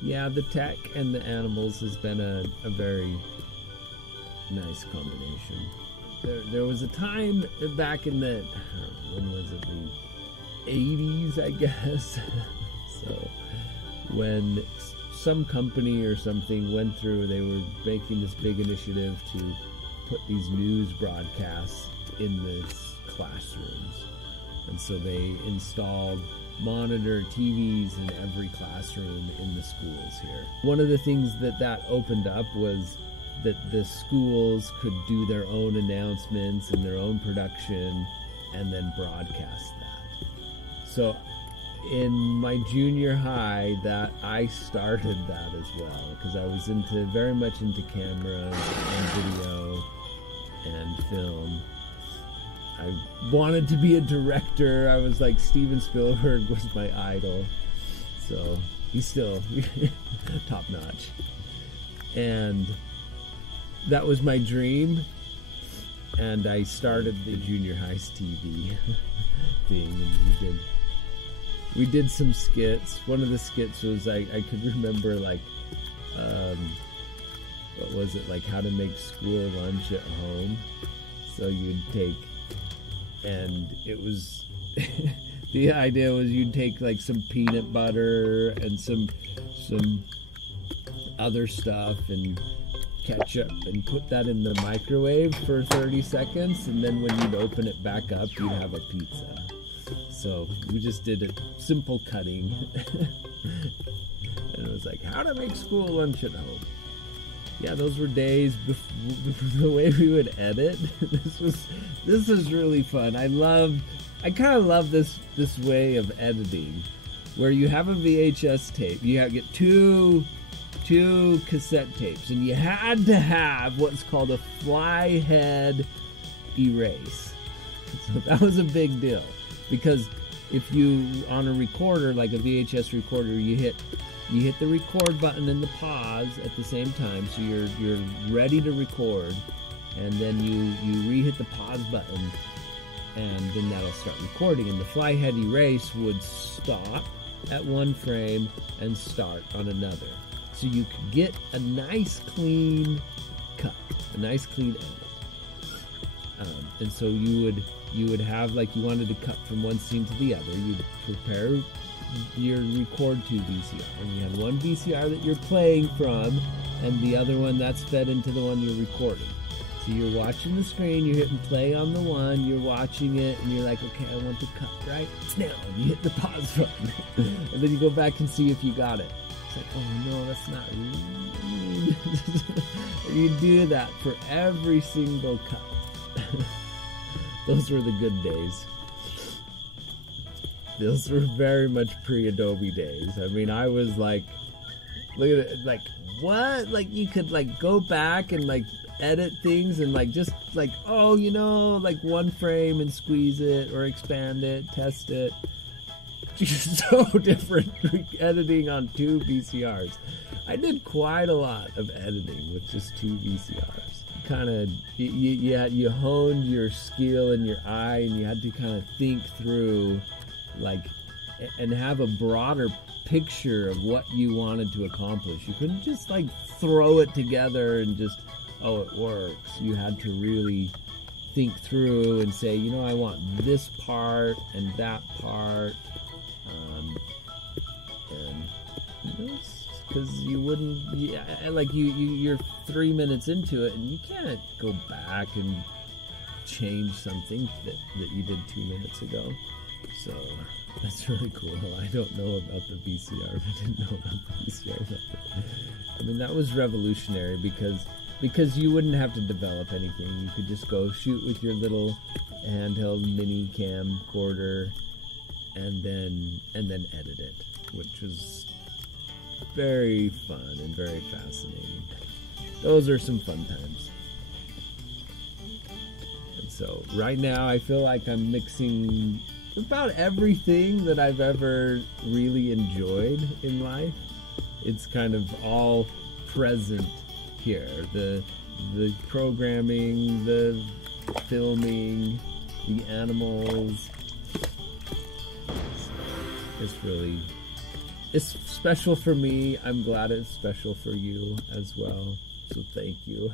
Yeah, the tech and the animals has been a very nice combination. There was a time back in the, I don't know, when was it, the 80s, I guess. So when some company or something went through, they were making this big initiative to put these news broadcasts in the classrooms. And so they installed monitor TVs in every classroom in the schools here. One of the things that opened up was that the schools could do their own announcements and their own production and then broadcast that. So in my junior high, that I started that as well, because I was very much into cameras and video and film. I wanted to be a director. I was like, Steven Spielberg was my idol. So he's still top notch. And that was my dream. And I started the junior high's TV thing. And we did some skits. One of the skits was I could remember like, what was it? Like how to make school lunch at home. So you'd take, and it was the idea was you'd take like some peanut butter and some other stuff and ketchup and put that in the microwave for 30 seconds, and then when you'd open it back up, you'd have a pizza. So we just did a simple cutting. And it was like, how to make school lunch at home. Yeah, those were days before the way we would edit. This was really fun. I kind of love this way of editing, where you have a VHS tape. You get two cassette tapes, and you had to have what's called a fly head erase. So that was a big deal, because if you, on a recorder, like a VHS recorder, you hit the record button and the pause at the same time, so you're ready to record, and then you re-hit the pause button, and then that'll start recording. And the fly head erase would stop at one frame and start on another, so you could get a nice clean cut, a nice clean edit. And so you would have, like, you wanted to cut from one scene to the other, you'd prepare your record to VCR, and you have one VCR that you're playing from, and the other one that's fed into the one you're recording. So you're watching the screen, you're hitting play on the one, you're watching it, and you're like, okay, I want to cut right now. And you hit the pause button, and then you go back and see if you got it. It's like, oh no, that's not right. And you do that for every single cut. Those were the good days. Those were very much pre-Adobe days. I mean, I was like, look at it, like, what? Like, you could, like, go back and, like, edit things and, like, just, like, oh, you know, like, one frame and squeeze it or expand it, test it. Just so different editing on two VCRs. I did quite a lot of editing with just two VCRs. Kind of, you honed your skill and your eye, and you had to kind of think through, like, and have a broader picture of what you wanted to accomplish. You couldn't just, like, throw it together and just, oh, it works. You had to really think through and say, you know, I want this part and that part, and you know, because you wouldn't, like, you're 3 minutes into it, and you can't go back and change something that you did 2 minutes ago. So that's really cool. I don't know about the VCR. I didn't know about the VCR. I mean, that was revolutionary because you wouldn't have to develop anything. You could just go shoot with your little handheld mini camcorder and then edit it, which was very fun and very fascinating. Those are some fun times. And so right now I feel like I'm mixing about everything that I've ever really enjoyed in life. It's kind of all present here. The programming, the filming, the animals. It's really it's special for me. I'm glad it's special for you as well. So thank you.